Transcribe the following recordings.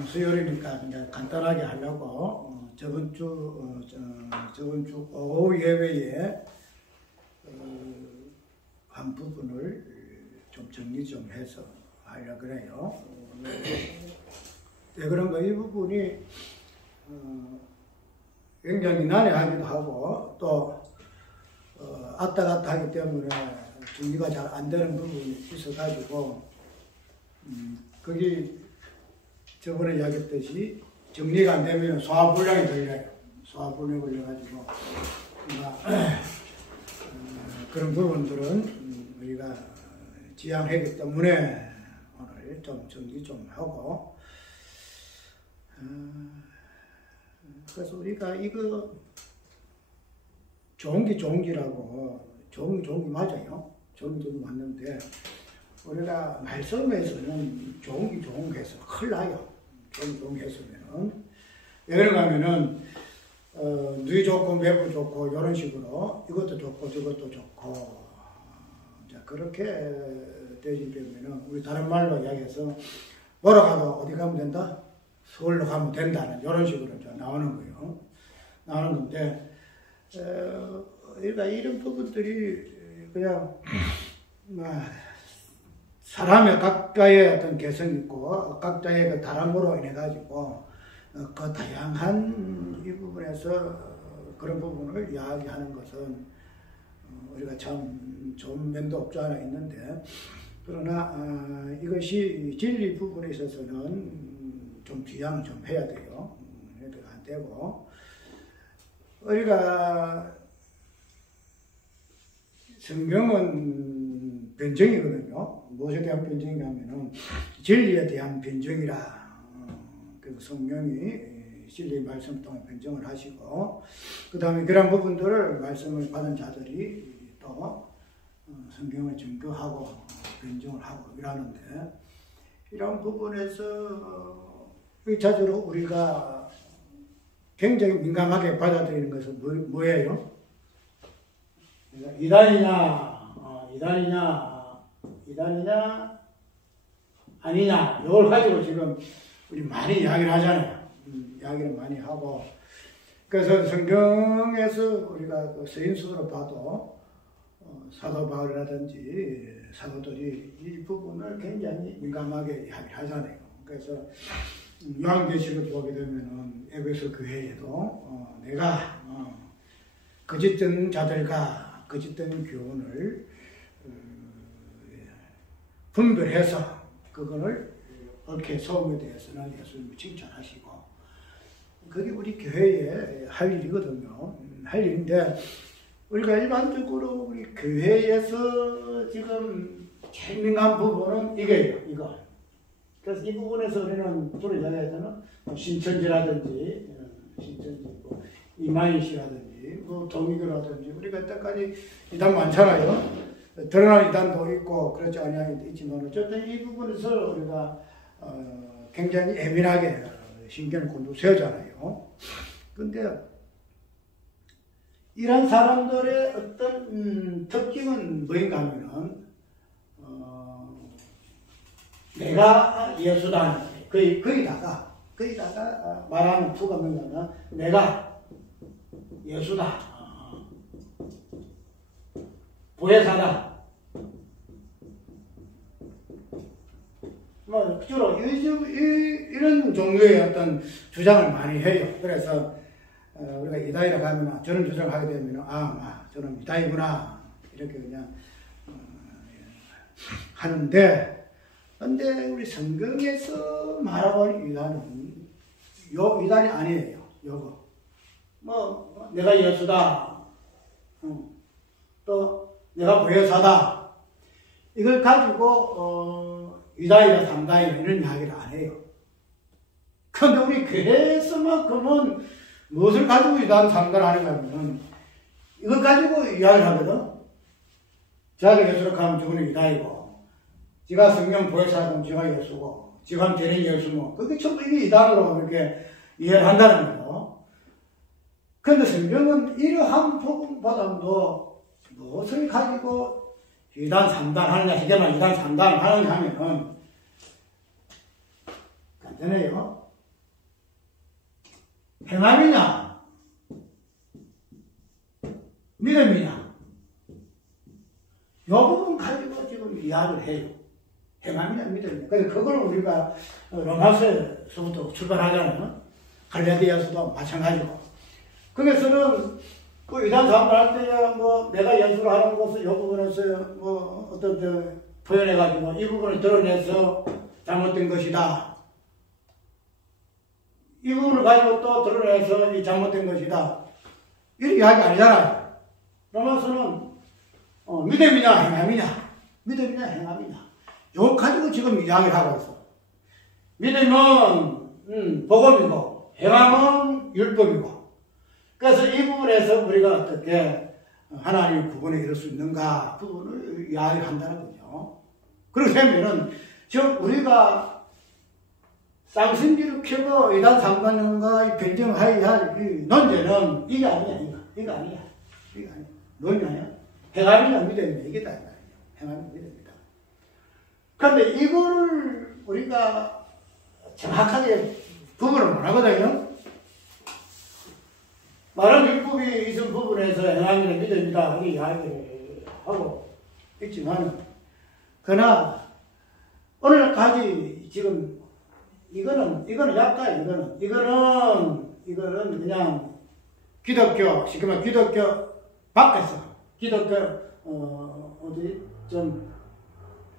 수요일이니까 그냥 간단하게 하려고 저번 주 오후 예배에 한 부분을 좀 정리 좀 해서 하려고 그래요. 왜 그런가, 이 부분이 굉장히 난해하기도 하고 또 왔다 갔다 하기 때문에 정리가 잘 안 되는 부분이 있어가지고 거기 저번에 이야기했듯이 정리가 안 되면 소화불량이 걸려요. 소화불량이 걸려가지고 그런 부분들은 우리가 지양하기 때문에 오늘 좀 정리 좀 하고 그래서 우리가 이거 종기라고 종기 맞아요. 종기 맞는데 우리가 말씀에서는 종기해서 큰일 나요. 종기했으면은 왜 그런가 하면은 누이 좋고 매부 좋고 이런 식으로 이것도 좋고 저것도 좋고 자 그렇게 되지 되면은 우리 다른 말로 이야기해서 뭐로 가도 어디 가면 된다? 서울로 가면 된다는 이런 식으로 이제 나오는 거예요. 나오는 건데 그러니까 이런 부분들이 그냥 사람의 각자의 어떤 개성이 있고 각자의 그 다름으로 인해 가지고 그 다양한 이 부분에서 그런 부분을 이야기하는 것은 우리가 참 좋은 면도 없지 않아 있는데 그러나 이것이 진리 부분에 있어서는 좀 지양을 좀 해야 돼요. 해도 안 되고 우리가 성경은 변증이거든요. 무엇에 대한 변증이냐 하면은 진리에 대한 변증이라. 그리고 성령이 진리의 말씀 통해 변증을 하시고 그 다음에 그런 부분들을 말씀을 받은 자들이 또 성경을 증거하고 변증을 하고 이러는데 이런 부분에서 자주로 우리가 굉장히 민감하게 받아들이는 것은 뭐예요? 이단이냐 아니냐 이걸 가지고 지금 우리 많이 이야기를 하잖아요. 이야기를 많이 하고 그래서 성경에서 우리가 그 서인수로 봐도 사도 바울이라든지 사도들이 이 부분을 굉장히 민감하게 이야기를 하잖아요. 그래서 요한계시록 보게 되면은 에베소 교회에도 내가 거짓된 자들과 거짓된 교훈을 분별해서 그거를 옳게 소음에 대해서는 예수님을 칭찬하시고 그게 우리 교회의 할 일이거든요. 할 일인데 우리가 일반적으로 우리 교회에서 지금 제일 민감한 부분은 이거예요. 이거. 그래서 이 부분에서 우리는 주로 이야기하잖아. 신천지라든지 뭐 이만희씨라든지 뭐 동의교라든지 우리가 이때까지 이단 많잖아요. 드러난 이단도 있고 그렇지 않은 이단도 있지만 어쨌든 이 부분에서 우리가 굉장히 예민하게 신경을 곤두세우잖아요. 근데 이런 사람들의 어떤 특징은 뭐인가 하면은 내가 예수다. 거기다가 말하는 투가 뭔가 내가 예수다. 보혜사다. 뭐 주로 이런 종류의 어떤 주장을 많이 해요. 그래서 우리가 이다이라고 하면 저런 주장을 하게 되면 저는 이다이구나 이렇게 그냥 하는데 근데 우리 성경에서 말하고 있는 이단은 이단이 아니에요. 요거 뭐 내가 예수다. 또 내가 보혜사다. 이걸 가지고 이다이나 삼다이나 이런 이야기를 안 해요. 그런데 우리 교회에서만큼은 무엇을 가지고 이단 삼다를 하는가 하면 이걸 가지고 이야기를 하거든. 자기가 예수로 가면 저거는 이다이고 지가 성령 보혜사하면 지가 예수고 지가 대령 예수고 그게 전부 이게 이단으로 이렇게 이해를 한다는 거예요. 그런데 성경은 이러한 부분보다도 무엇을 가지고 2단, 3단 하느냐, 이게만 2단, 3단 하느냐 하면은 간단해요. 행함이냐 믿음이냐 이 부분 가지고 지금 이야기를 해요. 행함이냐 믿음이냐. 그래서 그걸 우리가 로마서에서부터 출발하잖아요. 갈라디아서도 마찬가지고. 거기서는 그 이단 사업을 할 때 뭐 내가 연수를 하는 것을 이 부분에서 뭐 어떤 표현해가지고 이 부분을 드러내서 잘못된 것이다. 이 부분을 가지고 또 드러내서 이 잘못된 것이다. 이런 이야기 아니잖아요. 로마서는 믿음이냐 행함이냐 믿음이냐 행함이냐 이걸 가지고 지금 이야기를 하고 있어. 믿음은 복음이고 행함은 율법이고. 그래서 이 부분에서 우리가 어떻게 하나님의 구분에 이룰 수 있는가 부분을 이야기를 한다는 거죠. 그렇게 되면은 즉 우리가 쌍심지를 켜고 이단 상관론과 변정하여야 할 이 논제는 이게 아니야. 이거 아니야. 논이 아니야. 행함이냐 믿음이냐 이게 다 말이에요. 행함이냐 믿음이다. 그런데 이거를 우리가 정확하게 구분을 못 하거든요. 많은 율법이 있은 부분에서 행함이냐 믿음이다 이렇게 이야기를 하고 있지만 그러나 오늘까지 지금 이거는 약간 이거는 그냥 기독교 쉽게 말해 기독교 밖에서 기독교 어디 좀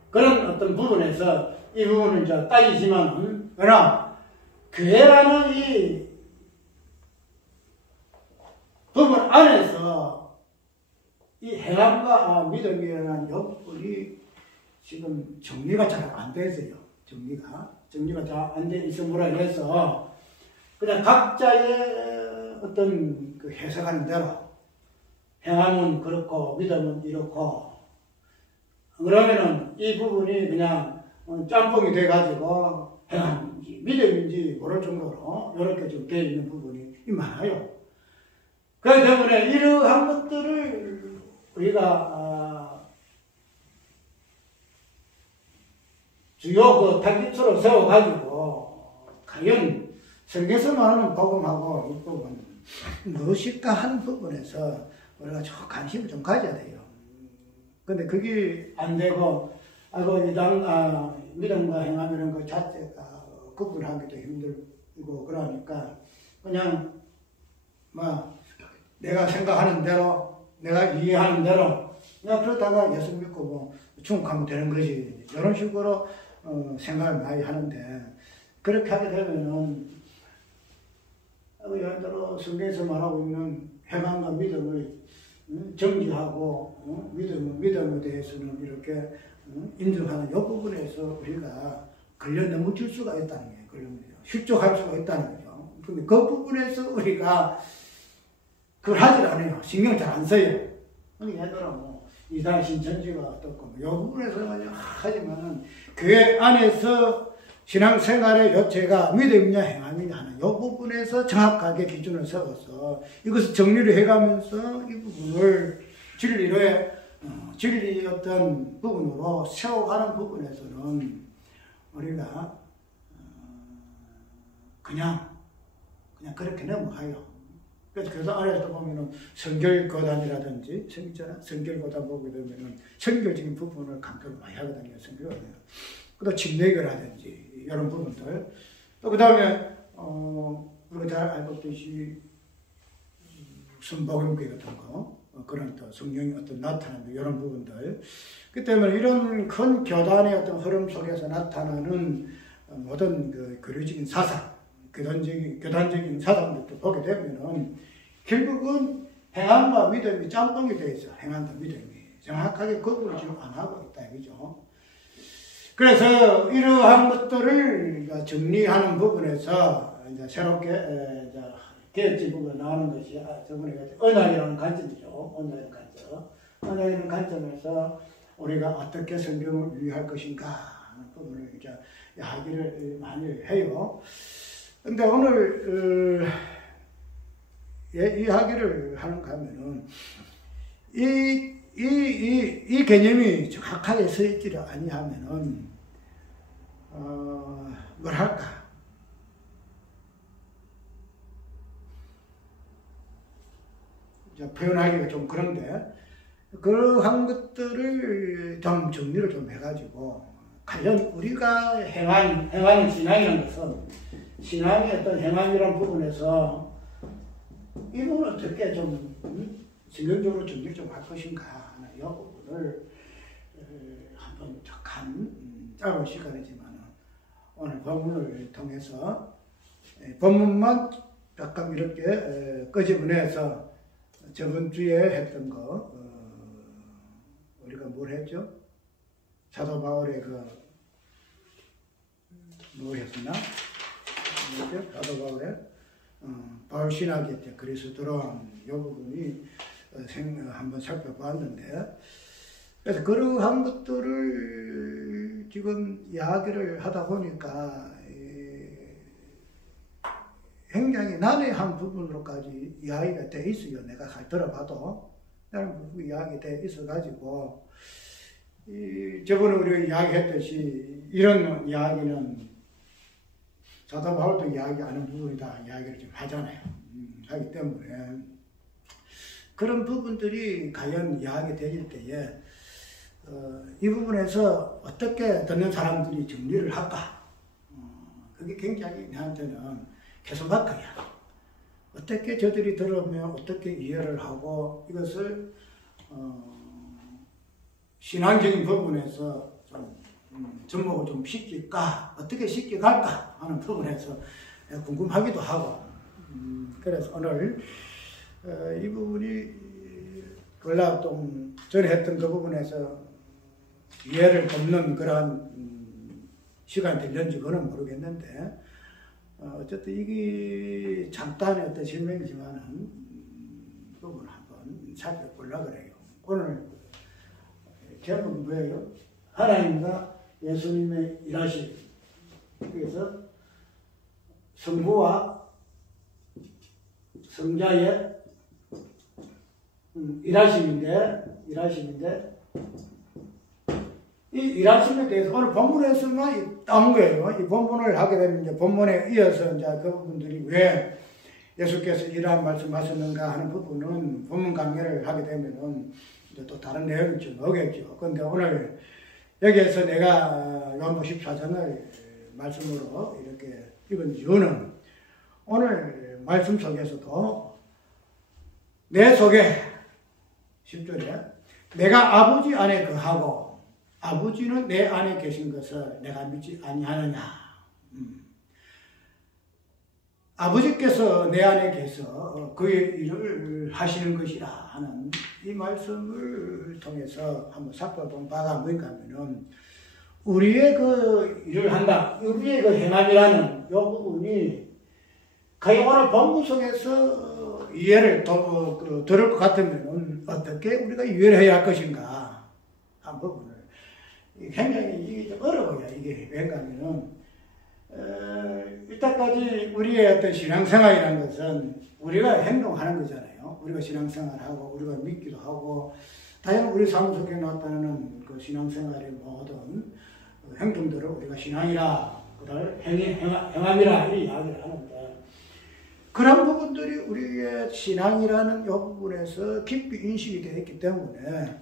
그런 어떤 부분에서 이 부분을 이제 따지지만 그러나 교회라는 이 부분 안에서 이 행함과 믿음이라는 부분이 지금 정리가 잘 안 돼서요. 정리가 잘 안 돼 있음으로 인해서 그냥 각자의 어떤 그 해석하는 대로 행함은 그렇고 믿음은 이렇고 그러면은 이 부분이 그냥 짬뽕이 돼가지고 행함인지 믿음인지 모를 정도로 이렇게 좀 되어 있는 부분이 많아요. 그렇기 때문에 이러한 것들을 우리가 주요 그 타깃으로 세워가지고 과연 성경에서 말하는 복음하고 이 부분 무엇일까 하는 부분에서 우리가 좀 관심을 좀 가져야 돼요. 근데 그게 안 되고 믿음과 행함 이런 것 자체가 구분하기도 힘들고 그러니까 그냥 내가 생각하는 대로 내가 이해하는 대로 그냥 그러다가 예수 믿고 뭐 중국하면 되는 거지 이런 식으로 생각을 많이 하는데 그렇게 하게 되면은 예를 들어 성경에서 말하고 있는 행함과 믿음을 정지하고 믿음에 대해서는 이렇게 인정하는 이 부분에서 우리가 걸려 넘어질 수가 있다는 거예요. 실족할 수가 있다는 거죠. 근데 그 부분에서 우리가 그걸 하질 않아요. 신경 잘 안 써요. 예를 들어 뭐 이단 신천지가 어떻고 이 부분에서는 하지만은 교회 안에서 신앙생활의 요체가 믿음이냐 행함이냐 하는 이 부분에서 정확하게 기준을 세워서 이것을 정리를 해가면서 이 부분을 진리의 어떤 부분으로 세워가는 부분에서는 우리가 그냥 그렇게 넘어가요. 그래서 교사 안에서 보면은 성결거단이라든지 성결거단 보게 되면은 성결적인 부분을 강조를 많이 하거든요. 성결거단. 또 침례교라든지 이런 부분들. 또 그 다음에 우리가 잘 알고 있듯이 순복음교회 같은 거 그런 또 성령이 어떤 나타나는 이런 부분들. 그 때문에 이런 큰 교단의 어떤 흐름 속에서 나타나는 모든 그 교리적인 사상, 교단적인 사상들도 보게 되면은 결국은 행함과 믿음이 짬뽕이 되어 있어. 행함과 믿음이 정확하게 구분을 지금 안 하고 있다 이거죠. 그래서 이러한 것들을 정리하는 부분에서 이제 새롭게 개혁지 부분에 나오는 것이 저번에 언약이라는 관점이죠. 언약이라는 관점에서 우리가 어떻게 성경을 유의할 것인가 하는 부분을 이제 이야기를 많이 해요. 근데 오늘 이야기를 하는가 하면은 이 개념이 정확하게 서 있지를 아니하면은 뭐랄까 표현하기가 좀 그런데 그러한 것들을 좀 정리를 좀 해가지고 과연 우리가 행하는 신앙이라는 것은 신앙의 어떤 행함이라는 부분에서 이 부분을 어떻게 좀 성경적으로 정리 좀 할 것인가 하는 이 부분을 한번 잠깐 짧은 시간이지만 오늘 본문을 통해서 본문만 약간 이렇게 끄집어내서 저번 주에 했던 거 우리가 뭘 했죠? 사도 바울의 뭐 했었나? 뭐죠? 사도 바울의 바울 신학의 그리스도론 이 부분이 한번 살펴봤는데 그래서 그러한 것들을 지금 이야기를 하다 보니까 굉장히 난해한 부분으로까지 이야기가 돼 있어요. 내가 잘 들어봐도 나는 부분 이야기 돼 있어가지고 저번에 우리가 이야기했듯이 이런 이야기는 사도 바울도 이야기하는 부분이다 이야기를 좀 하잖아요. 하기 때문에 그런 부분들이 과연 이야기 되실 때에 이 부분에서 어떻게 듣는 사람들이 정리를 할까? 그게 굉장히 나한테는 개선박하냐. 어떻게 저들이 들으면 어떻게 이해를 하고 이것을 신앙적인 부분에서 좀 접목을 좀 시킬까? 어떻게 시켜갈까? 하는 부분에서 궁금하기도 하고 그래서 오늘 이 부분이 원래 좀 전에 했던 그 부분에서 이해를 돕는 그러한 시간이 될는지 그건 모르겠는데 어쨌든 이게 잠깐의 어떤 설명이지만은 부분을 한번 살펴보려고 그래요. 오늘 제목은 뭐예요? 하나님과 예수님의 일하심. 그래서 성부와 성자의 일하심인데 이 일하심에 대해서 오늘 본문에서만 따온 거예요. 이 본문을 하게 되면 이제 본문에 이어서 이제 그 부분들이 왜 예수께서 이러한 말씀하셨는가 하는 부분은 본문 강의를 하게 되면은 이제 또 다른 내용이 좀 오겠죠. 그런데 오늘 여기에서 내가 요한복음 14장을 말씀으로 이렇게 읽은 이유는 오늘 말씀 속에서도 내 속에 10절에 내가 아버지 안에 거하고 아버지는 내 안에 계신 것을 내가 믿지 아니하느냐. 아버지께서 내 안에 계서 그의 일을 하시는 것이라 하는 이 말씀을 통해서 한번 살펴본 바가 뭔가 하면은 우리의 그 일을 한다. 우리의 그 행함이라는 이 부분이 가령 오늘 본문 속에서 이해를 들을 것 같으면 어떻게 우리가 이해를 해야 할 것인가 한 부분을 굉장히 이게 좀 어려워요. 이게 왜인가 하면은 이때까지 우리의 어떤 신앙생활이라는 것은 우리가 행동하는 거잖아요. 우리가 신앙생활하고 우리가 믿기도 하고 다양한 우리 삶 속에 나타나는 그 신앙생활의 모든 행동들을 우리가 신앙이라 그다음에 행함이라 이 이야기를 하는데 그런 부분들이 우리의 신앙이라는 이 부분에서 깊이 인식이 되어 있기 때문에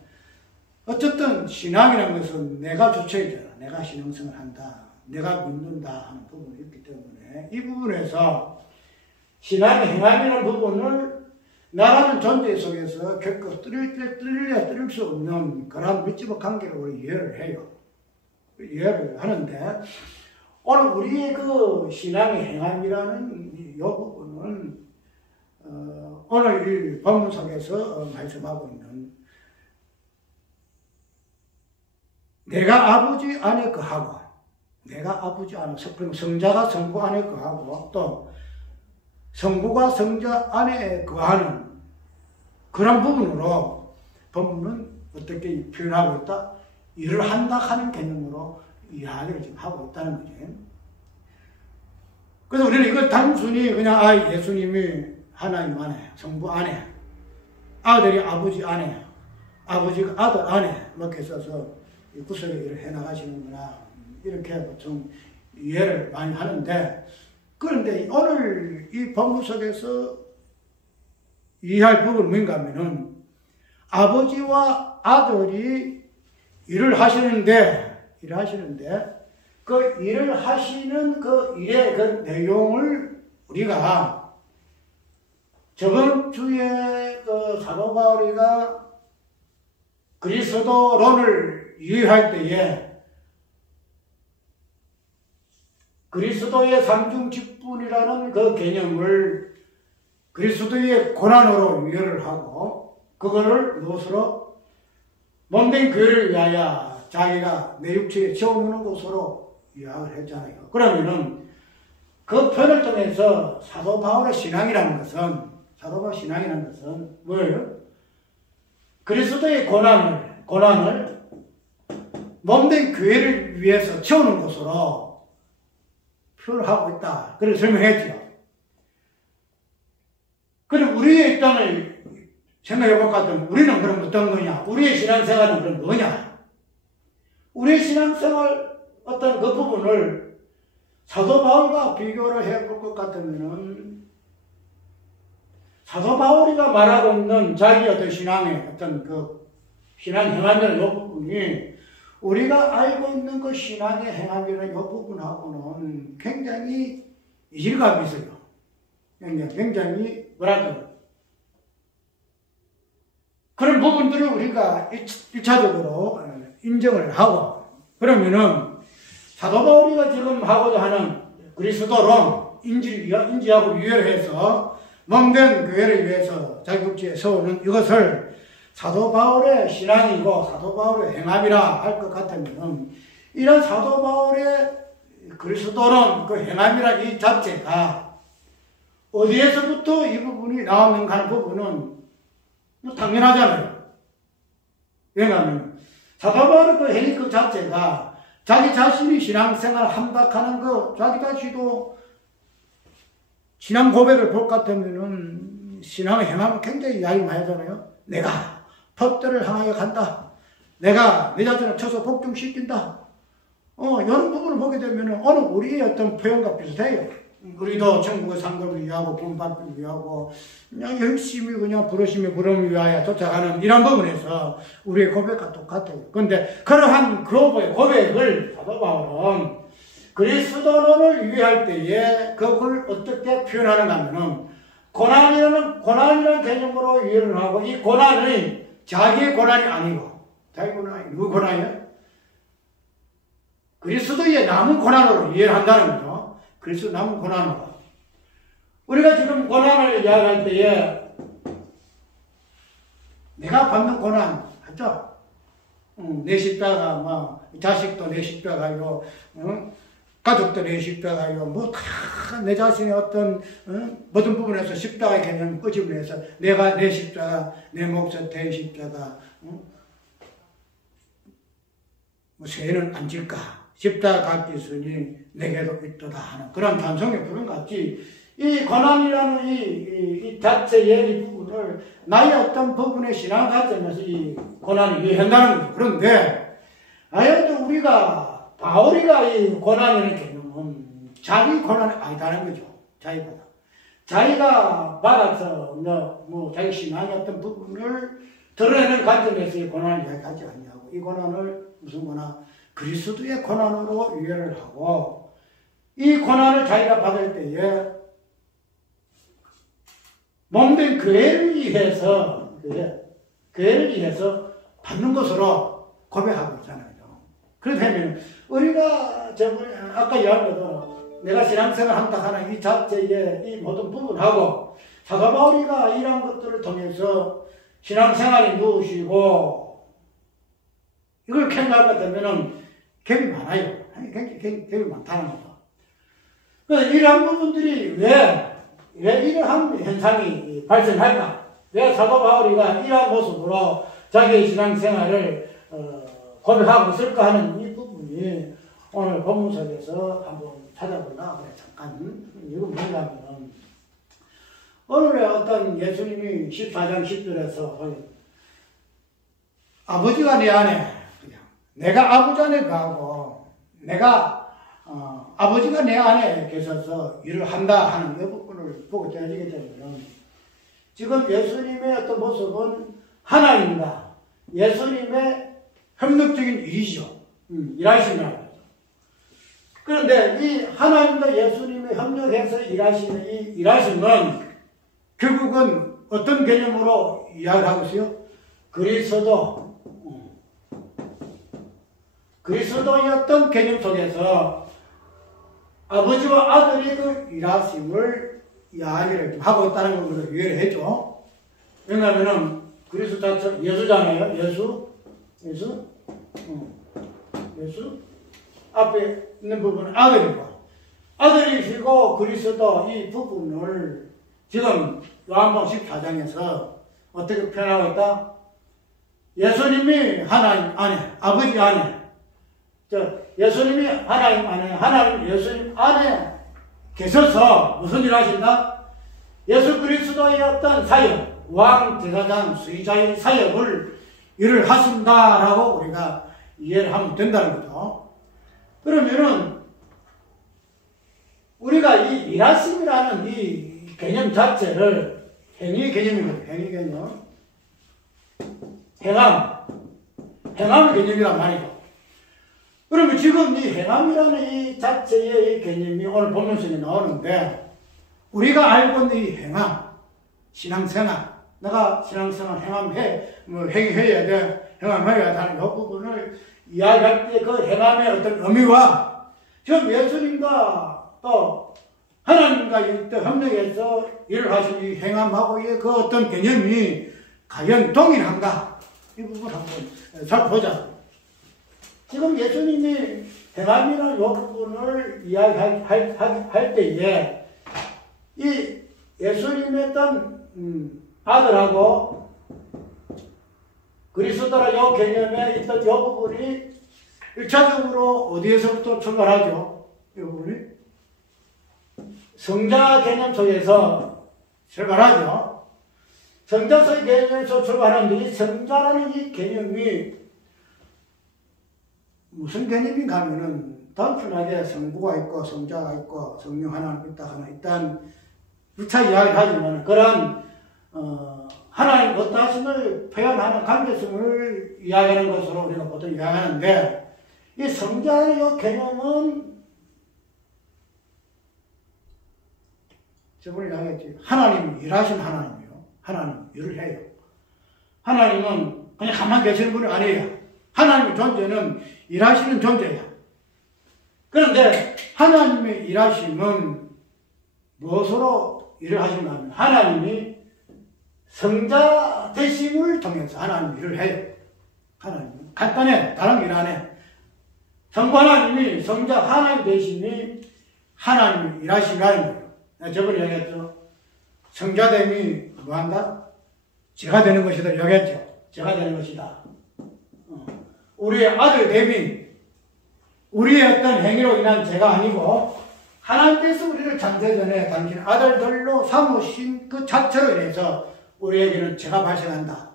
어쨌든 신앙이라는 것은 내가 주체이잖아. 내가 신앙생활을 한다. 내가 믿는다 하는 부분이 있기 때문에 이 부분에서 신앙의 행함이라는 부분을 나라는 존재 속에서 결코 뚫을 수 없는 그런 밀집의 관계를 우리 이해를 해요. 이해를 하는데 오늘 우리의 그 신앙의 행함이라는 이 부분은 오늘 이 본문 속에서 말씀하고 있는 내가 아버지 안에 거하고 내가 아버지 안에 성자가 성부 안에 거하고 또 성부가 성자 안에 거하는 그런 부분으로 본문은 어떻게 표현하고 있다? 일을 한다 하는 개념으로 이야기를 지금 하고 있다는 거지. 그래서 우리는 이걸 단순히 그냥 예수님이 하나님 안에 성부 안에 아들이 아버지 안에 아버지가 아들 안에 이렇게 써서 구설의 일을 해나가시는구나 이렇게 보통 이해를 많이 하는데 그런데 오늘 이 본문 속에서 이해할 부분은 뭔가 하면은 아버지와 아들이 일을 하시는데 그 일을 하시는 그 일의 그 내용을 우리가 저번 주에 그 사도 바울이가 그리스도론을 이해할 때에 그리스도의 삼중직분이라는 그 개념을 그리스도의 고난으로 이해를 하고 그거를 무엇으로? 몸된 교회를 위하여 자기가 내 육체에 채워놓는 것으로 이야기를 했잖아요. 그러면은 그 표현을 통해서 사도 바울의 신앙이라는 것은 뭐예요? 그리스도의 고난을 몸된 교회를 위해서 채우는 것으로 표현을 하고 있다. 그렇게 설명했죠. 그럼 우리의 입장을 생각해 볼 것 같으면 우리는 그럼 어떤 거냐? 우리의 신앙생활은 그럼 뭐냐? 우리의 신앙생활 어떤 그 부분을 사도 바울과 비교를 해 볼 것 같으면은 사도 바울이가 말하고 있는 자기 어떤 신앙의 어떤 그 신앙 행함이라는 이 부분이 우리가 알고 있는 그 신앙의 행함이라는 이 부분하고는 굉장히 이질감이 있어요. 굉장히 뭐랄까 그런 부분들을 우리가 1차적으로 인정을 하고 그러면은 사도 바울이가 지금 하고자 하는 그리스도론 인지하고 유혈해서 몸된 교회를 위해서 자기 육체에 세우는 이것을 사도 바울의 신앙이고 사도 바울의 행함이라 할 것 같으면 이런 사도 바울의 그리스도론 그 행함이라 이 자체가 어디에서부터 이 부분이 나왔는가 하는 부분은 당연하잖아요. 왜냐하면 사도 바울의 그 행위 그 자체가 자기 자신이 신앙생활 함박하는 거 자기 자신도 신앙 고백을 볼 것 같으면은 신앙을 행하면 굉장히 이야기 많이 하잖아요. 내가 법대를 향하여 간다. 내가 내 자신을 쳐서 복종시킨다. 이런 부분을 보게 되면은 어느 우리의 어떤 표현과 비슷해요. 우리도 천국의 상급을 위하고 구원받기 위하고 그냥 열심히 그냥 부르심에 부름을 위하여 쫓아가는 이런 부분에서 우리의 고백과 똑같아요. 그런데 그러한 고백을 사도 바울은 그리스도론을 위할 때에 그걸 어떻게 표현하는가 하면은 고난이라는 개념으로 이해를 하고 이 고난이 자기의 고난이 아니고 자기 고난이 누구 고난이에요? 그리스도의 남은 고난으로 이해를 한다는 거죠. 그리스도 남은 고난으로. 우리가 지금 고난을 이야기할 때에 내가 받는 고난 하죠? 내 십자가 자식도 내 십자가요, 가족도 내 십자가요, 다 내 자신의 어떤 모든 부분에서 십자가의 개념을 끄집어내서 내가 내 십자가, 내 몫은 대 십자가, 죄는 안 질까? 십자가 값이 있으니 내게도 있도다 하는 그런 단성의 부분 같이 이 고난이라는 이 자체의 이 부분을 나의 어떤 부분의 신앙 관점에서 이 고난을 이해한다는 거죠. 그런데 아여튼 우리가 바울이가 이 고난이라는 개념은 자기 고난이 아니다는 거죠. 자기가 받아서 자기 신앙의 어떤 부분을 드러내는 관점에서의 고난을 이야기하지 않냐고. 이 고난을 무슨 고난? 그리스도의 고난으로 이해를 하고 이 고난을 자기가 받을 때에 몸된 교회를 위해서 받는 것으로 고백하고 있잖아요. 그렇다면 우리가 아까 이야기했던 내가 신앙생활 한다 하는 이 자체의 이 모든 부분하고 사도 바울이가 이러한 것들을 통해서 신앙생활이 무엇이고 이걸 생각할 것 같으면 갭이 많아요. 갭이 많다는 거죠. 그래서 이러한 부분들이 왜 이러한 현상이 발생할까? 왜 사도 바울이가 이러한 모습으로 자기의 신앙생활을 고백하고 있을까 하는 이 부분이 오늘 본문 속에서 한번 찾아보나 그래 잠깐 이건 뭐냐면 오늘의 어떤 예수님이 14장 10절에서 아버지가 내 안에 내가 아버지 안에 가고 내가 아버지가 내 안에 계셔서 일을 한다 하는 이 부분을 보고 떨어지게 되면 지금 예수님의 어떤 모습은 하나입니다. 예수님의 협력적인 일이죠. 일하시는 거죠. 그런데 이 하나님과 예수님의 협력해서 일하시는 이 일하심은 결국은 어떤 개념으로 이야기하고 있어요? 그리스도의 어떤 개념 속에서 아버지와 아들이 그 일하심을 이야기를 하고 있다는 것으로 이해를 했죠. 왜냐하면 그리스도 자체 예수잖아요. 예수 앞에 있는 부분은 아들이고, 아들이시고 그리스도 이 부분을 지금 요한복음 14장에서 어떻게 표현하고 있다? 예수님이 하나님 안에, 아버지 안에, 예수님이 하나님 안에, 하나님 예수님 안에 계셔서 무슨 일을 하신다? 예수 그리스도의 어떤 사역, 왕, 제사장, 수의자의 사역을 일을 하신다라고 우리가 이해를 하면 된다는 거죠. 그러면은 우리가 이 일하심이라는 이 개념 자체를 행위 개념이거든요. 행위 개념. 행함 개념이란 말이죠. 그러면 지금 이 행함이라는 이 자체의 이 개념이 오늘 본문 속에 나오는데, 우리가 알고 있는 이 행함, 신앙생활, 내가 신앙생활 행해야 돼, 행함해야 하는 이 부분을 이야기할 때 그 행함의 어떤 의미와 지금 예수님과 또 하나님과 협력해서 일을 하신 이 행함하고의 그 어떤 개념이 과연 동일한가? 이 부분을 한번 살펴보자. 지금 예수님이 행함이라는 이 부분을 이야기할 때에 이 예수님의 어떤 아들하고 그리스도라 이 개념에 있던 이 부분이 1차적으로 어디에서부터 출발하죠? 이 부분이 성자 개념 속에서 출발하죠. 성자의 개념에서 출발하는데, 이 성자라는 이 개념이 무슨 개념인가 하면은 단순하게 성부가 있고 성자가 있고 성령 하나님 있다 하나 일단 유차 이야기를 하지만 그런 하나님 어떠하심을 표현하는 관계성을 이야기하는 것으로 우리가 보통 이야기하는데, 이 성자의 이 개념은 저번에 이야기했지. 하나님이 일하신 하나님이요. 하나님 일을 해요. 하나님은 그냥 가만히 계시는 분이 아니에요. 하나님의 존재는 일하시는 존재야. 그런데 하나님의 일하심은 무엇으로 일을 하신가 하면 하나님이 성자 되심을 통해서 하나님 일을 해요. 하나님 간단해. 다른 일 안 해. 성부 하나님이 성자 하나님 되심이 하나님이 일하시라는 거예요. 저번에 얘기했죠. 성자됨이 뭐한다? 제가 되는 것이다. 얘기했죠. 제가 되는 것이다. 우리의 아들됨이 우리의 어떤 행위로 인한 죄가 아니고 하나님께서 우리를 창세전에 당신 아들들로 삼으신 그 자체로 인해서 우리에게는 죄가 발생한다.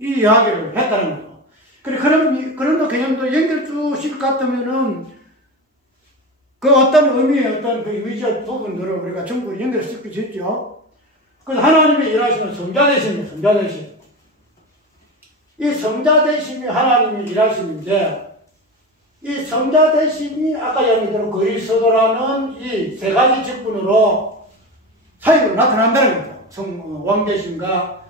이 이야기를 했다는 거죠. 그런 개념도 연결 주실 것 같으면은 그 어떤 의미의 어떤 그 이미지적 부분들을 우리가 전부 연결시킬 수 있죠. 그래서 하나님이 일하시는 성자되심이에요. 성자되심. 이 성자되심이 하나님이 일하심인데, 이 성자되심이 아까 얘기했던 그리스도라는 이 세 가지 직분으로 사역으로 나타난다는 거죠. 왕되심과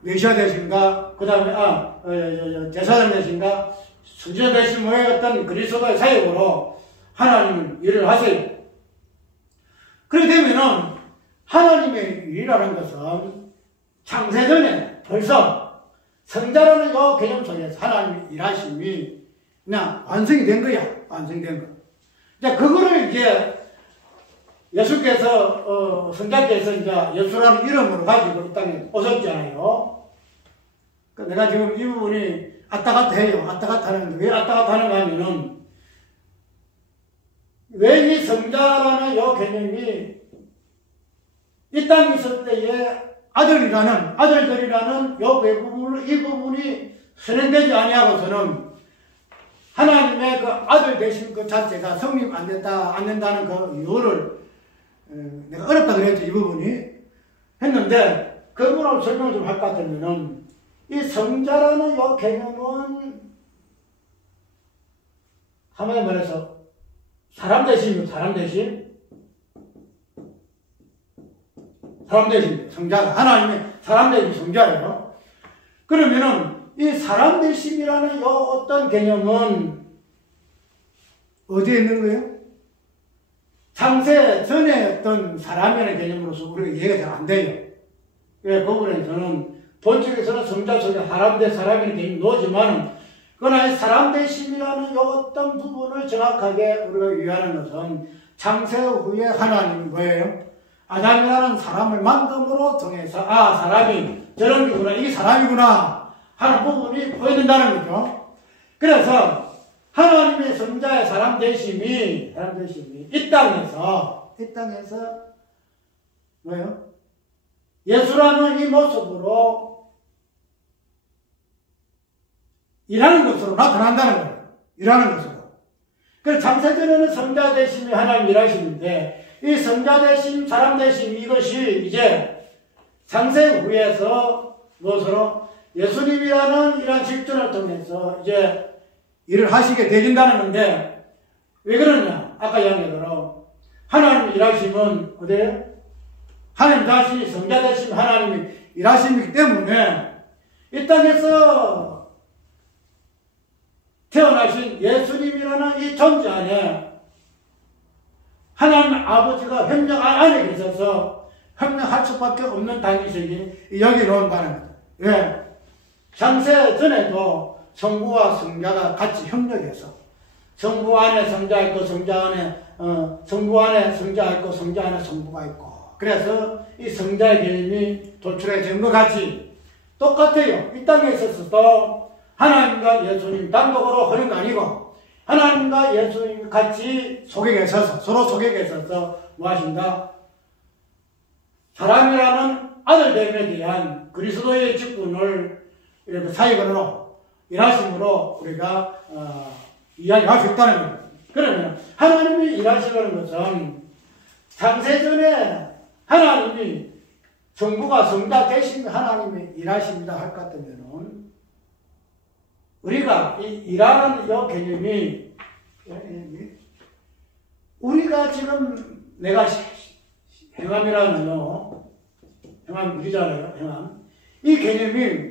메시아되심과 그 다음에 제사장되심과 수제되심의 어떤 그리스도의 사역으로 하나님은 일을 하세요. 그렇게 되면은 하나님의 일이라는 것은 창세전에 벌써 성자라는 이 개념 속에서 하나님의 일하심이 그냥 완성이 된 거야. 완성된 거. 이제 그거를 이제 예수께서, 성자께서 이제 예수라는 이름으로 가지고 이 땅에 오셨잖아요. 내가 지금 이 부분이 왔다 갔다 해요. 왔다 갔다 하는데, 왜 왔다 갔다 하는가 하면은, 왜 이 성자라는 이 개념이 이 땅에 있을 때에 아들들이라는 이 부분이 선행되지 아니하고서는 하나님의 그 아들 되신 그 자체가 성립 안 된다는 그 이유를 내가 어렵다 그랬죠, 이 부분이. 했는데 그 부분을 설명을 좀 할 것 같으면은 이 성자라는 이 개념은 한마디 말해서 사람 대신입니다. 사람 대신. 사람 대신 성자가 하나님의 사람 대신 성자예요. 그러면은 이 사람 대신이라는 이 어떤 개념은 어디에 있는 거예요? 창세 전에 어떤 사람이라는 개념으로서 우리가 이해가 잘 안 돼요. 그 부분에서는 본적에서는 성자 속에 사람 대 사람이라는 개념이 놓지만 그러나 이 사람 대신이라는 이 어떤 부분을 정확하게 우리가 이해하는 것은 창세 후에 하나님이 뭐예요? 아담이라는 사람을 만듦으로 통해서 사람이 저런 게구나, 이게 사람이구나 하는 부분이 보여진다는 거죠. 그래서 하나님의 성자의 사람 되심이 이 땅에서 뭐예요? 예수라는 이 모습으로 일하는 것으로 나타난다는 거예요. 일하는 것으로. 그래서 창세전에는 성자 되심이 하나님 일하시는데 이 성자 되심, 사람 되심 이것이 이제 창세 후에서 무엇으로 예수님이라는 이러한 직전을 통해서 이제 일을 하시게 되진다는 건데 왜 그러냐? 아까 이야기대로 하나님 일하심은 어디에? 하나님 자신이 성자 되심 하나님이 일하심이기 때문에 이 땅에서 태어나신 예수님이라는 이 존재 안에 하나님 아버지가 협력 안에 계셔서 협력할 수밖에 없는 당위적인 여기 놓은다는 거죠. 왜? 창세 전에도 성부와 성자가 같이 협력해서 성부 안에 성자 있고 성자 안에 성부 안에 성자 있고 성자 안에 성부가 있고 그래서 이 성자의 개념이 도출해진 것 같이 똑같아요. 이 땅에 있어서도 하나님과 예수님 단독으로 하는 거 아니고 하나님과 예수님 같이 속에 계셔서 서로 속에 계셔서 뭐 하신다? 사람이라는 아들됨에 대한 그리스도의 직분을 이렇게 사역으로 일하심으로 우리가 이야기할 수 있다는 거예요. 그러면 하나님이 일하시는 것은 창세전에 하나님이 성부가 성자 되신 하나님이 일하십니다 할 것 같으면은 우리가 이 일하는 이 개념이 우리가 지금 내가 행함이라는 행함 우리잖아요. 행함 이 개념이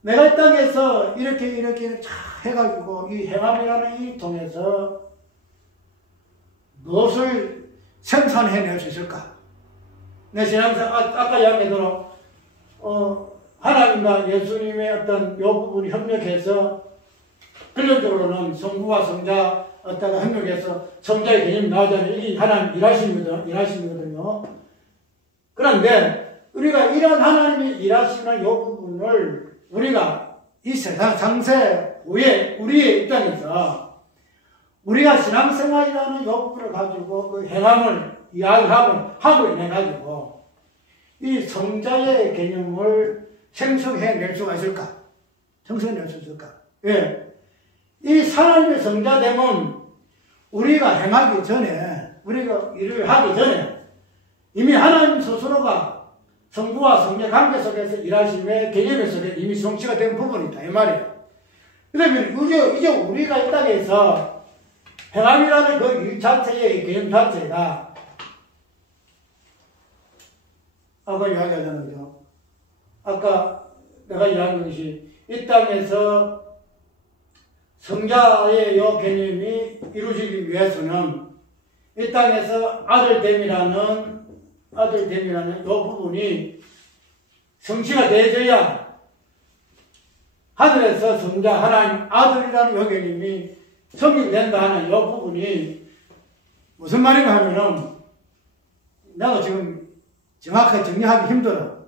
내가 이 땅에서 이렇게 해가지고 이 행함이라는 이 통해서 무엇을 생산해낼 수 있을까? 내 신앙생활 아까 이야기대로 하나님과 예수님의 어떤 요 부분이 협력해서 근본적으로는 성부와 성자 어떤 협력해서 성자의 개념이 나오잖아요. 이게 하나님 일하심이거든요. 그런데 우리가 이런 하나님이 일하시는 요 부분을 우리가 이 세상 창세 후에 우리의 입장에서 우리가 신앙생활이라는 요 부분을 가지고 그 행함을 하고 인해가지고 이 성자의 개념을 생성해낼 수가 있을까? 생성해낼 수 있을까? 예. 이 하나님의 성자됨은 우리가 행하기 전에, 우리가 일을 하기 전에 이미 하나님 스스로가 성부와 성자 관계 속에서 일하심의 개념 속에 이미 성취가 된 부분이다. 이 말이에요. 그러면 이제 우리가 이 땅에서 행함이라는 그 일 자체의 개념 자체가 아까 이야기하잖아요. 아까 내가 이야기한 것이 이 땅에서 성자의 요 개념이 이루어지기 위해서는 이 땅에서 아들됨이라는 요 부분이 성취가 되어져야 하늘에서 성자 하나님 아들이라는 요 개념이 성립된다 하는 요 부분이 무슨 말인가 하면은 나도 지금 정확하게 정리하기 힘들어.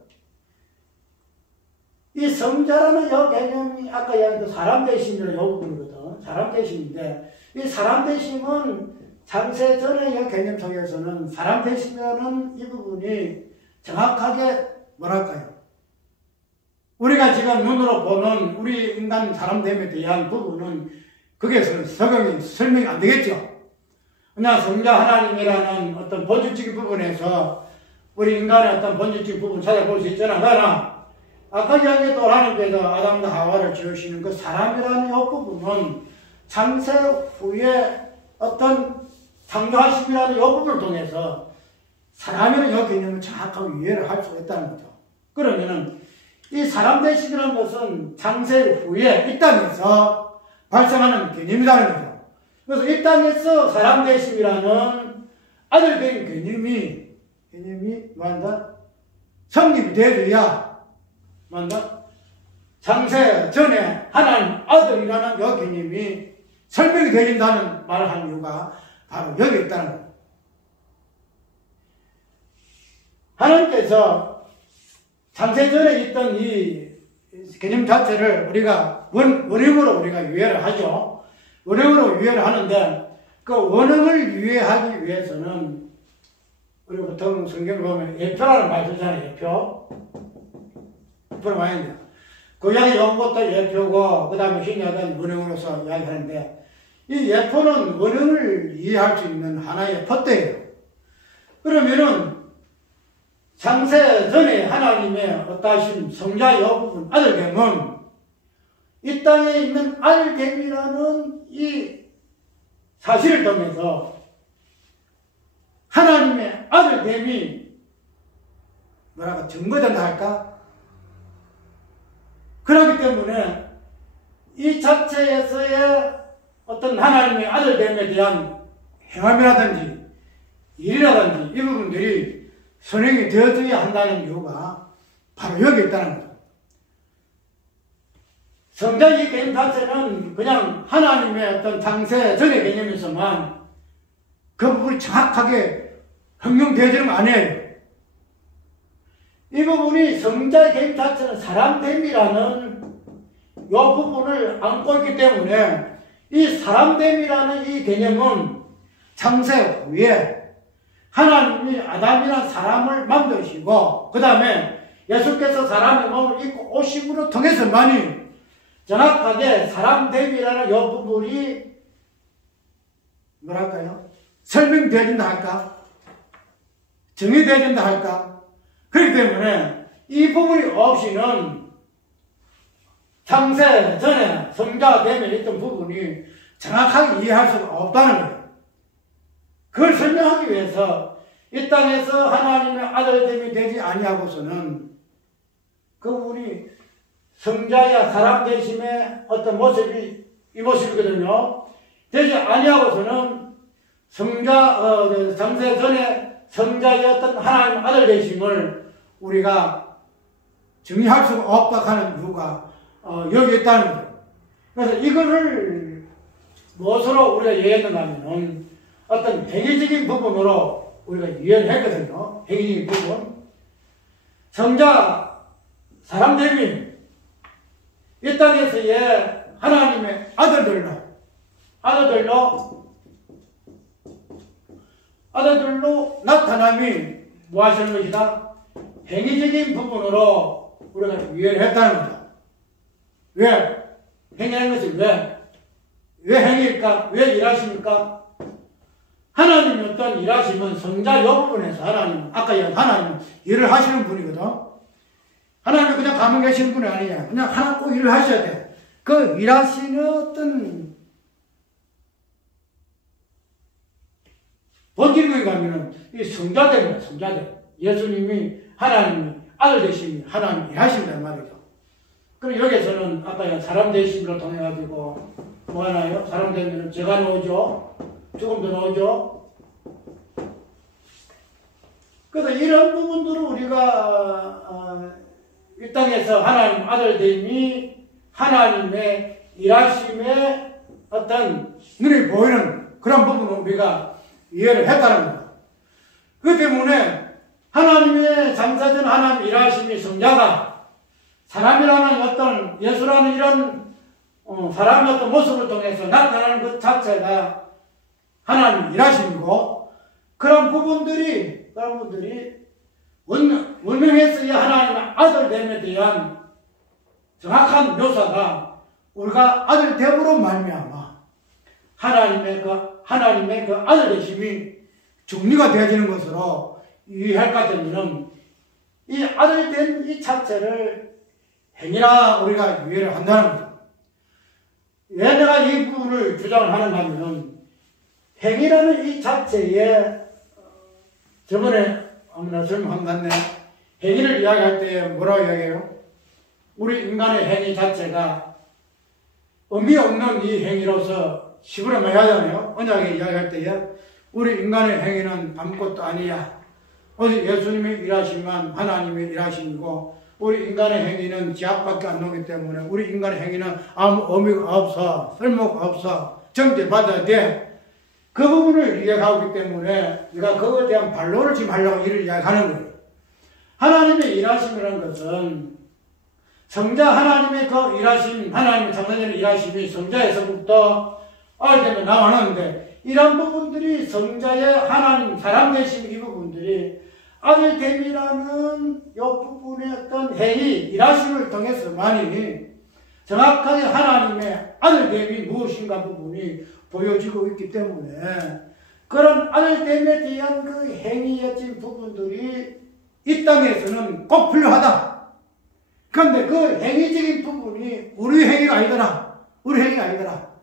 이 성자라는 요 개념이 아까 이야기한 사람 대심이라는 요 부분이거든. 사람 대심인데 이 사람 대심은 창세 전의 요 개념 속에서는 사람 대심이라는 이 부분이 정확하게 뭐랄까요? 우리가 지금 눈으로 보는 우리 인간 사람됨에 대한 부분은 거기에서는 설명이 안 되겠죠. 그냥 성자 하나님이라는 어떤 본질적인 부분에서 우리 인간의 어떤 본질적 부분 찾아볼 수 있잖아. 그러나 아까 이야기했던 하나님께서 아담과 하와를 지으시는 그 사람이라는 이 부분은 창세 후에 어떤 창조하심이라는 이 부분을 통해서 사람이라는 이 개념을 정확하게 이해를 할 수가 있다는 거죠. 그러면은 이 사람 되심이라는 것은 창세 후에 이 땅에서 발생하는 개념이라는 거죠. 그래서 이 땅에서 사람 되심이라는 아들 된 개념이 뭐한다? 성립이 되어야 뭐한다? 창세 전에 하나님 아들이라는 이 개념이 설명이 되어진다는 말을 하는 이유가 바로 여기 있다는 거예요. 하나님께서 창세 전에 있던 이 개념 자체를 우리가 원형으로 우리가 이해를 하죠. 원형으로 이해를 하는데 그 원형을 이해하기 위해서는 우리 보통 성경을 보면 예표라는 말 쓰잖아요. 예표를 많이 해요. 구약의 용것도 예표고 그 다음에 신약은 원형으로서 이야기하는데 이 예표는 원형을 이해할 수 있는 하나의 폿대예요. 그러면은 창세 전에 하나님의 어떠하신 성자의 부분 아들됨은 이 땅에 있는 아들됨이라는 이 사실을 통해서 하나님의 아들됨이 뭐라고 증거된다 할까? 그렇기 때문에 이 자체에서의 어떤 하나님의 아들됨에 대한 행함이라든지 일이라든지 이 부분들이 선행이 되어져야 한다는 이유가 바로 여기 있다는 거죠. 성자의 개념 자체는 그냥 하나님의 어떤 창세 전의 개념에서만 그 부분이 정확하게 형용되어지는 거 아니에요. 이 부분이 성자의 개념 자체는 사람됨이라는 이 부분을 안고 있기 때문에 이 사람됨이라는 이 개념은 창세 후에 하나님이 아담이라는 사람을 만드시고 그 다음에 예수께서 사람의 몸을 입고 오심으로 통해서만이 정확하게 사람됨이라는 이 부분이 뭐랄까요? 설명되어진다 할까? 정의되어진다 할까? 그렇기 때문에 이 부분이 없이는 창세 전에 성자됨에 있던 부분이 정확하게 이해할 수가 없다는 거예요. 그걸 설명하기 위해서 이 땅에서 하나님의 아들됨이 되지 아니하고서는 그 부분이 성자야 사람 되심의 어떤 모습이 이 모습이거든요. 되지 아니하고서는 창세 전에 성자의 어떤 하나님 아들 되심을 우리가 정의할 수가 없다 하는 이유가 여기 있다는 거예요. 그래서 이거를 무엇으로 우리가 이해했는가 하면 어떤 행위적인 부분으로 우리가 이해를 했거든요. 행위적인 부분. 성자, 사람됨이 이 땅에서의 하나님의 아들들로 나타남이 뭐 하시는 것이다? 행위적인 부분으로 우리가 이해를 했다는 거죠. 왜? 행위하는 것이 왜 행위일까? 왜 일하십니까? 하나님이 어떤 일하시면 성자 이 부분에서 아까 하나님은 일을 하시는 분이거든. 하나님은 그냥 가만히 계시는 분이 아니야. 그냥 하나 꼭 일을 하셔야 돼. 그 일하시는 어떤 본질이 가면은 이 성자들입니다. 성자들. 예수님이 하나님이 아들 되시니 하나님이 일하신단 말이죠. 그럼 여기서는 아까 사람 되심으로 통해가지고 뭐 하나요? 사람 되면 죄가 나오죠. 죽음도 나오죠. 그래서 이런 부분들을 우리가 이 땅에서 하나님 아들됨이 하나님의 일하심의 어떤 눈에 보이는 그런 부분을 우리가 이해를 했다는 겁니다. 그 때문에 하나님의 장사전 하나님 일하심이 성자가 사람이라는 어떤 예수라는 이런 사람의 어떤 모습을 통해서 나타나는 것 자체가 하나님 일하심이고 그런 부분들이 원명했어야 하나님의 아들됨에 대한 정확한 묘사가 우리가 아들됨으로 말미암아 하나님의 그 아들되심이 정리가 되어지는 것으로 이해할 것 같으면 이 아들된 이 자체를 행위라 우리가 이해를 한다는 거죠. 왜 내가 이 부분을 주장을 하는가 하면 행위라는 이 자체에 저번에 아무나 설명한 것 같네. 행위를 이야기할 때 뭐라고 이야기해요? 우리 인간의 행위 자체가 의미 없는 이 행위로서 시부름을 해야 하잖아요. 언약에 이야기할 때에 우리 인간의 행위는 아무것도 아니야. 오직 예수님이 일하시면 하나님이 일하시고 우리 인간의 행위는 지압밖에 안 나오기 때문에 우리 인간의 행위는 아무 의미가 없어. 쓸모가 없어. 정죄받아야 돼. 그 부분을 이야기하기 때문에 우리가 그거에 대한 반론을 지금 하려고 이를 이야기하는 거예요. 하나님의 일하심이라는 것은 성자 하나님의 그 일하심, 하나님의 창조전의 일하심이 성자에서부터 알되면 나왔는데 이런 부분들이 성자의 하나님, 사람 되심 이 부분들이 아들됨이라는 이 부분의 어떤 행위, 일하심을 통해서만이 정확하게 하나님의 아들됨이 무엇인가 부분이 보여지고 있기 때문에 그런 아들됨에 대한 그 행위의 부분들이 이 땅에서는 꼭 필요하다. 그런데 그 행위적인 부분이 우리 행위가 아니더라. 우리 행위가 아니더라.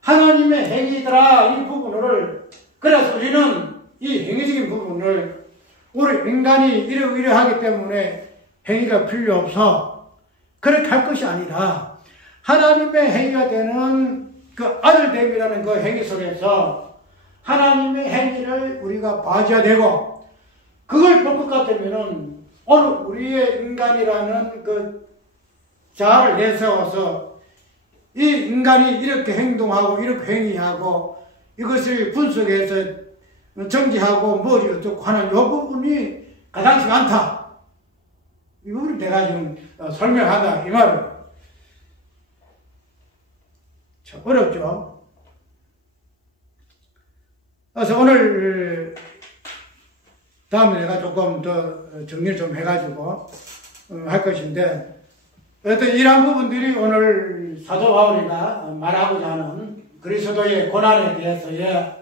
하나님의 행위더라. 이 부분을 그래서 우리는 이 행위적인 부분을 우리 인간이 이래 하기 때문에 행위가 필요 없어. 그렇게 할 것이 아니라 하나님의 행위가 되는 그 아들됨이라는 그 행위 속에서 하나님의 행위를 우리가 봐줘야 되고 그걸 볼 것 같으면은 오늘 우리의 인간이라는 그 자아를 내세워서 이 인간이 이렇게 행동하고 이렇게 행위하고 이것을 분석해서 정지하고 머리 어떻고 하는 이 부분이 가장 많다. 이 부분을 내가 지금 설명한다 이 말을. 참 어렵죠. 그래서 오늘 다음에 내가 조금 더 정리를 좀 해가지고 할 것인데 어떤 이러한 부분들이 오늘 사도 바울이가 말하고자 하는 그리스도의 고난에 대해서의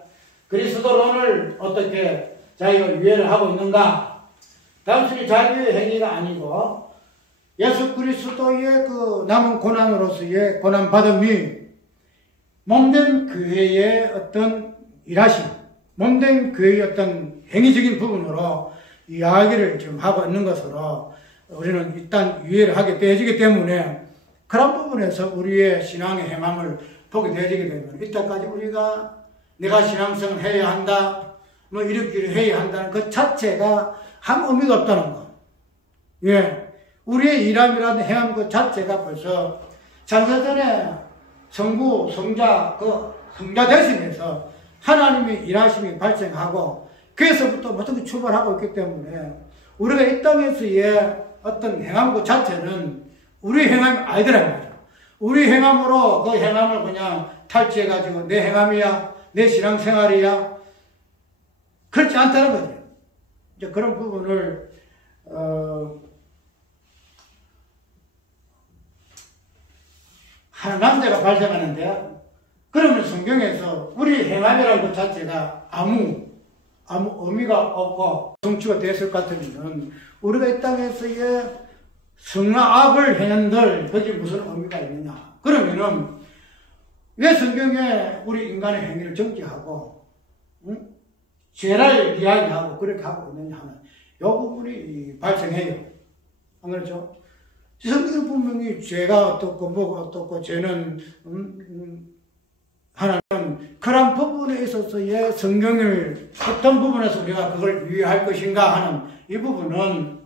그리스도론을 어떻게 자기가 유예를 하고 있는가? 단순히 자기의 행위가 아니고 예수 그리스도의 그 남은 고난으로서의 고난받음이 몸된 교회의 어떤 일하심, 몸된 교회의 어떤 행위적인 부분으로 이야기를 지금 하고 있는 것으로 우리는 일단 이해를 하게 되어지기 때문에 그런 부분에서 우리의 신앙의 행함을 보게 되어지게 되면 이때까지 우리가 내가 신앙생활을 해야 한다, 뭐 이렇게 해야 한다는 그 자체가 아무 의미가 없다는 거. 예. 우리의 일함이라는 행함 그 자체가 벌써 창세전에 성부, 성자, 그 성자 되심에서 하나님의 일하심이 발생하고 그에서부터 모든 게 출발하고 있기 때문에 우리가 이 땅에서의 어떤 행함 그 자체는 우리 행함이 아니더란 말이죠. 우리 행함으로 그 행함을 그냥 탈취해가지고 내 행함이야, 내 신앙생활이야. 그렇지 않다는 거죠. 이제 그런 부분을, 한 남자가 발생하는데, 그러면 성경에서 우리 행함이라는 것 자체가 아무 의미가 없고 성취가 됐을 것 같으면 우리가 이 땅에서의 성악을 행한들 그게 무슨 의미가 있느냐. 그러면은 왜 성경에 우리 인간의 행위를 정지하고 죄를 이야기하고 그렇게 하고 있느냐 하는 이 부분이 발생해요. 안 그렇죠? 성경은 분명히 죄가 어떻고 뭐가 어떻고 죄는 하나는 그런 부분에 있어서의 성경을 어떤 부분에서 우리가 그걸 유의할 것인가 하는 이 부분은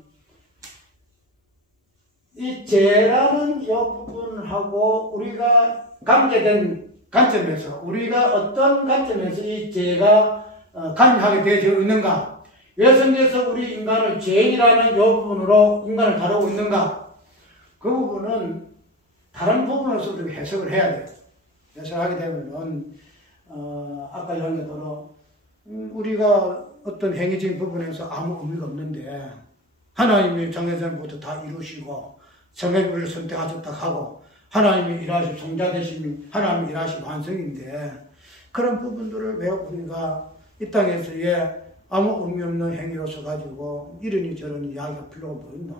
이 죄라는 이 부분하고 우리가 관계된 관점에서 우리가 어떤 관점에서 이 죄가 관여하게 되어 있는가? 왜 성경에서 우리 인간을 죄인이라는 이 부분으로 인간을 다루고 있는가? 그 부분은 다른 부분에서 우리가 해석을 해야 돼요. 해석하게 되면은 아까 얘기한 대로 우리가 어떤 행위적인 부분에서 아무 의미가 없는데 하나님이 정해전부터 다 이루시고 성회를 선택하셨다 하고 하나님이 일하신 성자 되심이 하나님이 일하신 완성인데 그런 부분들을 왜 우리가 이 땅에서의 아무 의미 없는 행위로서 가지고 이러니 저러니 이야기할 필요가 뭐 있나?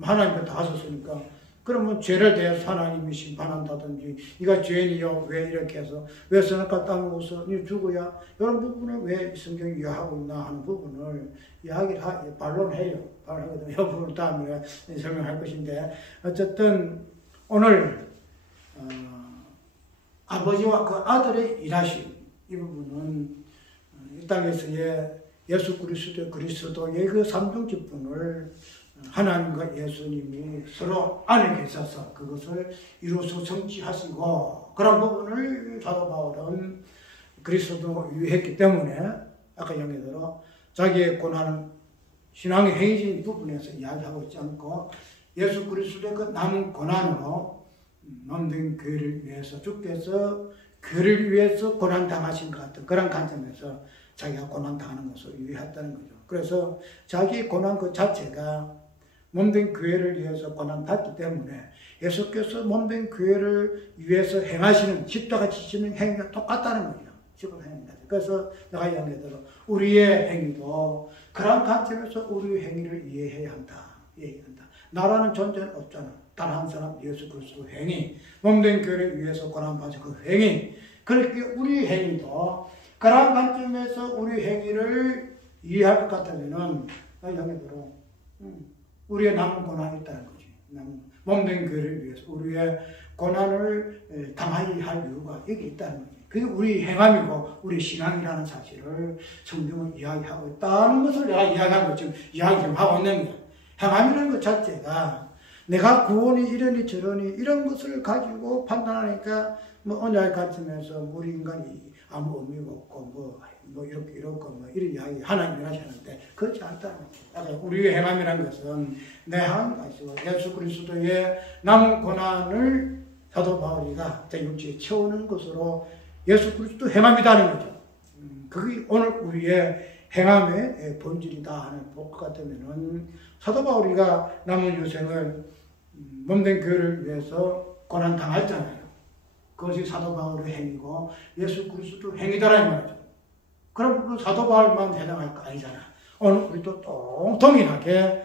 하나님께 다 하셨으니까. 그러면 죄를 대해서 하나님이 심판한다든지, 이가 죄인이요 왜 이렇게 해서 왜 선악과 땅을 웃어 니 죽어야, 이런 부분을 왜 성경이 이해하고 있나 하는 부분을 이야기를 반론해요. 반론하거든요. 이 부분을 다음에 설명할 것인데, 어쨌든 오늘 아버지와 그 아들의 일하심, 이 부분은 이 땅에서의 예수 그리스도의 그 삼중직분을 하나님과 예수님이 서로 안에 계셔서 그것을 이루어서 성취하시고, 그런 부분을 사도 바울은 그리스도가 유했기 때문에 아까 얘기대로 자기의 고난은 신앙의 행위적인 부분에서 이야기하고 있지 않고, 예수 그리스도의 그 남은 고난으로 남된 교회를 위해서 주께서 교회를 위해서 고난당하신 것 같은 그런 관점에서 자기가 고난당하는 것을 유의했다는 거죠. 그래서 자기 고난 그 자체가 몸된 교회를 위해서 고난받기 때문에 예수께서 몸된 교회를 위해서 행하시는 십자가 지시는 행위가 똑같다는 거죠. 그래서 내가 이야기한 대로 우리의 행위도 그런 관점에서 우리의 행위를 이해해야 한다. 나라는 존재는 없잖아. 단 한 사람 예수 그리스도 행위, 몸된 교회를 위해서 고난받은 그 행위, 그렇게 우리 행위도 그런 관점에서 우리 행위를 이해할 것 같다면은 양해대로 우리의 남은 고난이 있다는 거지. 몸된 교회를 위해서 우리의 고난을 당하게 할 이유가 여기 있다는 거지. 그게 우리 행함이고 우리 신앙이라는 사실을 성경은 이야기하고 있다는 것을 내가 이야기하고 지금 이야기 좀 하고 있는 거야. 행함이라는 것 자체가 내가 구원이 이러니 저러니 이런 것을 가지고 판단하니까 뭐 언약을 갖추면서 우리 인간이 아무 의미가 없고 뭐 이렇게 이런 이야기 하나님이 하시는데 그렇지 않다는 거죠. 우리의 행함이라는 것은 내 행함이 아니고 예수 그리스도의 남은 고난을 사도 바울이가 제 육지에 채우는 것으로 예수 그리스도 행함이다는 거죠. 그게 오늘 우리의 행함의 본질이다 하는 것 같으면은 사도 바울이가 남은 유생을 몸된 교회를 위해서 고난 당했잖아요. 그것이 사도 바울의 행위고 예수 그리스도 행위다라는 말이죠. 그럼 사도 바울만 해당할 거 아니잖아. 오늘 우리도 동일하게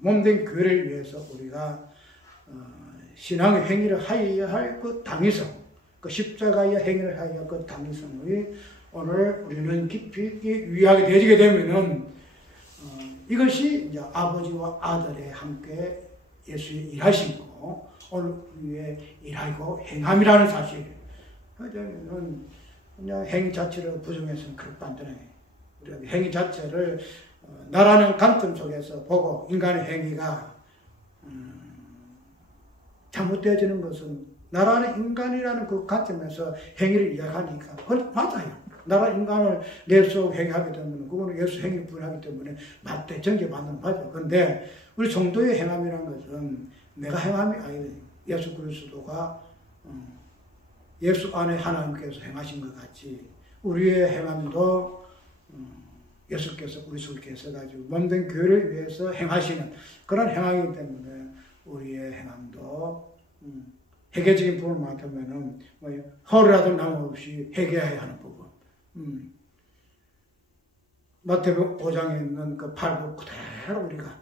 몸된 교회를 위해서 우리가 신앙의 행위를 하여야 할 그 당위성, 그 십자가의 행위를 하여야 할 그 당위성을 오늘 우리는 깊이 위하게 되지게 되면은 이것이 이제 아버지와 아들의 함께 예수의 일하심이고 오늘 우리의 일하고 행함이라는 사실. 그러면 그냥 행위 자체를 부정해서는 그렇게 안 되네. 우리가 행위 자체를 나라는 관점 속에서 보고 인간의 행위가 잘못되어지는 것은 나라는 인간이라는 그 관점에서 행위를 이야기하니까 맞아요. 나라 인간을 예수 행하게 되면 그거는 예수 행위 부인하기 때문에 맞대 정죄받는 맞아요. 그런데 우리 성도의 행함이라는 것은 내가 행함이 아니라 예수 그리스도가 예수 안에 하나님께서 행하신 것 같이 우리의 행함도 예수께서 우리 속에 계셔가지고 몸된 교회를 위해서 행하시는 그런 행함이기 때문에 우리의 행함도 회개적인 부분을 맡으면은 허리라도 남없이 회개해야 하는 부분. 마태복음 5장에 있는 그 8부 그대로 우리가.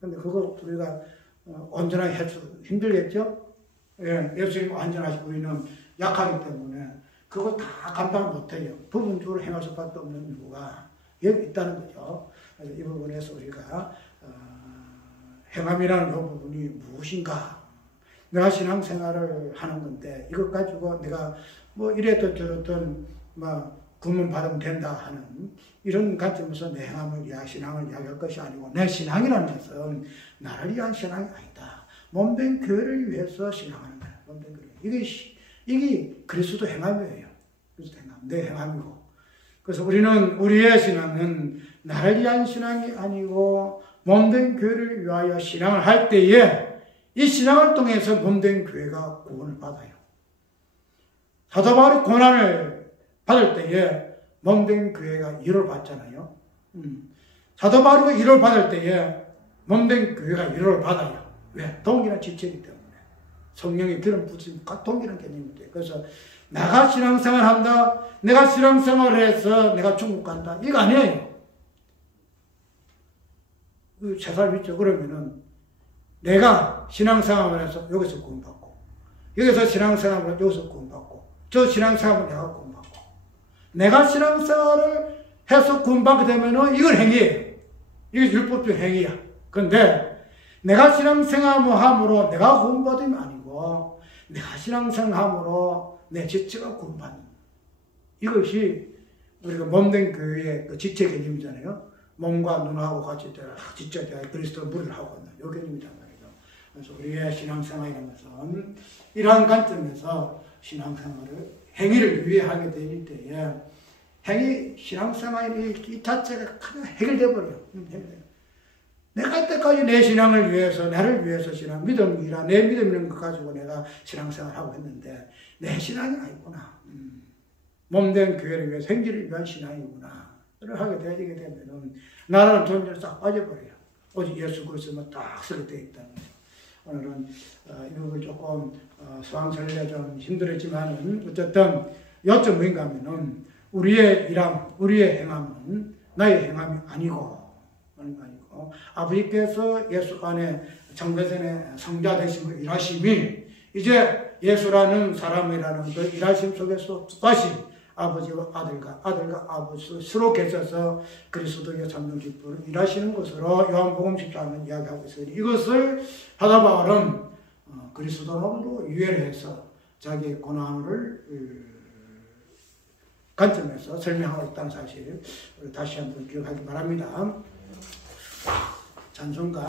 근데 그거 우리가 온전하게 해서 힘들겠죠? 예, 예수님 완전하시고 우리는 약하기 때문에 그거 다 감당 못해요. 부분적으로 행할 수밖에 없는 이유가 여기 있다는 거죠. 그래서 이 부분에서 우리가 행함이라는 이 부분이 무엇인가? 내가 신앙생활을 하는 건데 이것 가지고 내가 뭐 이랬든 저랬든 뭐 구원 받으면 된다 하는 이런 관점에서 내 행함을 신앙을 이야기할 것이 아니고 내 신앙이라는 것은 나를 위한 신앙이 아니다. 몸된 교회를 위해서 신앙하는 거야. 몸된 교회. 이게 그리스도 행함이에요. 그리스도 행함. 내 행함이고. 그래서 우리는 우리의 신앙은 나를 위한 신앙이 아니고 몸된 교회를 위하여 신앙을 할 때에 이 신앙을 통해서 몸된 교회가 구원을 받아요. 사도 바울이 고난을 받을 때에 몸된 교회가 위로를 받잖아요. 사도 바울이 위로를 받을 때에 몸된 교회가 위로를 받아요. 왜? 동일한 지체이기 때문에. 성령의 기름 부으신 동일한 개념이 돼요. 그래서 내가 신앙생활 한다, 내가 신앙생활을 해서 내가 중국 간다, 이거 아니에요. 세살 믿죠. 그러면은 내가 신앙생활을 해서 여기서 구원받고, 여기서 신앙생활을 해서 여기서 구원받고, 저 신앙생활을 내가 구원받고, 내가 신앙생활을 해서 구원받게 되면은 이건 행위예요. 이게 율법적 행위야. 그런데 내가 신앙생활을 함으로 내가 구원받음이 아니고, 내가 신앙생활함으로 내 지체가 구원받는, 이것이 우리가 몸된 교회의 그 지체 개념이잖아요. 몸과 눈하고 같이 지체 대하여 그리스도 무리를 하고 있는 요 개념이란 말이죠. 그래서 우리의 신앙생활이라는 것은 이러한 관점에서 신앙생활을 행위를 위해 하게 되는 때에 행위, 신앙생활이 이 자체가 크게 해결돼 버려요. 내가 이때까지 내 신앙을 위해서, 나를 위해서 신앙, 믿음이라 내 믿음이라는 것 가지고 내가 신앙생활을 하고 했는데 내 신앙이 아니구나. 몸된 교회를 위해서 행위를 위한 신앙이구나. 를 하게 되게 되면은 나라는 존재로 싹 빠져버려요. 오직 예수 그리스도만 딱 쓰게 되어 있다는 거죠. 오늘은 이걸 조금 수강설레 좀 힘들었지만은 어쨌든 요점 뭔가 하면은 우리의 일함, 우리의 행함은 나의 행함이 아니고 아버지께서 예수 안에 정배전에 성자 되시고 일하심이 이제 예수라는 사람이라는 그 일하심 속에서 다시 아버지와 아들과 아버지 서로 계셔서 그리스도의 삼중 직분을 일하시는 것으로 요한복음 14는 이야기하고 있으니 이것을 사도 바울은 그리스도로 유예를 해서 자기의 고난을 관점에서 설명하고 있다는 사실을 다시 한번 기억하기 바랍니다. 찬송가